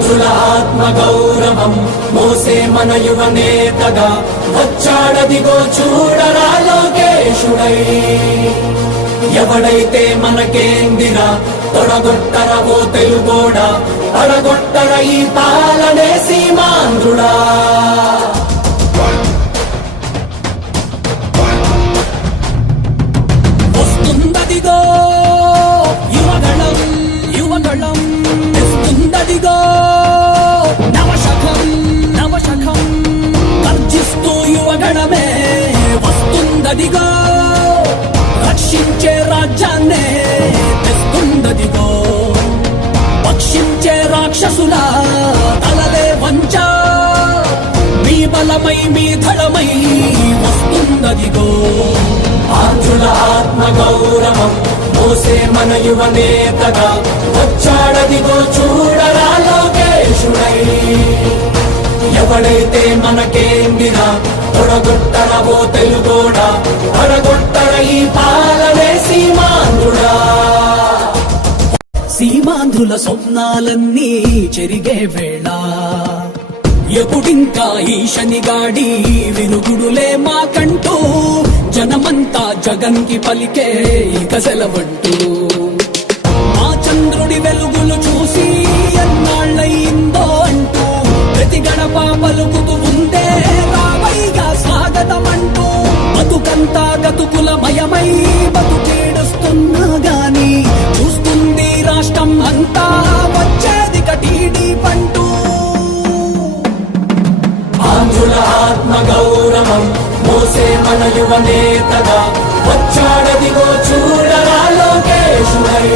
ఆంధ్రుల ఆత్మ గౌరవం మోసే మన యువ నేతగా వచ్చాడదిగో చూడరా లోకేశుడై. ఎవడైతే మనకేందిరా తొడగొట్టరవో తెలుగోడా, పడగొట్టర ఈ పాలనే సీమాంధ్రుడా. వస్తుందదిగో యువగళం, యువగళం తెస్తుందదిగో నవశకం, నవశకం గర్జిస్తూ యువగణమే వస్తుందదిగో. రక్షించే రాజ్యాన్నే తెస్తుందదిగో, పక్షించే రాక్షసుల తలలే వంచ. మీ బలమై మీ ధళమై వస్తుందదిగో. ఆంధ్రుల ఆత్మ గౌరవం మోసే మన యువ నేతగా వచ్చాడదిగో చూడరా లోకేశుడై. ఎవడైతే మనకేందిరా తొడగొట్టరవో తెలుగోడా, పడగొట్టర ఈ పాలనే సీమాంధ్రుడా. సీమాంధ్రుల స్వప్నాలన్నీ చెరిగే వేళ ఎప్పుడింకా ఈ శనిగాడి విరుగుడులే మాకంటూ జనమంతా జగన్కి పలికే ఇక సెలవంటూ. మా చంద్రుడి వెలుగులు చూసి ఎన్నాళ్ళయిందో అంటూ ప్రతి గడప పలుకుతూ ఉందే రావయ్యా స్వాగతమంటూ. బతుకంతా గతుకులమయమై బతుకేడుస్తున్నా గాని చూస్తుంది రాష్ట్రం అంతా వచ్చేది కటీడీ పంటూ. ఆంధ్రుల ఆత్మ గౌరవం మోసే మన యువ నేతగా వచ్చాడదిగో చూడరా లోకేశుడై.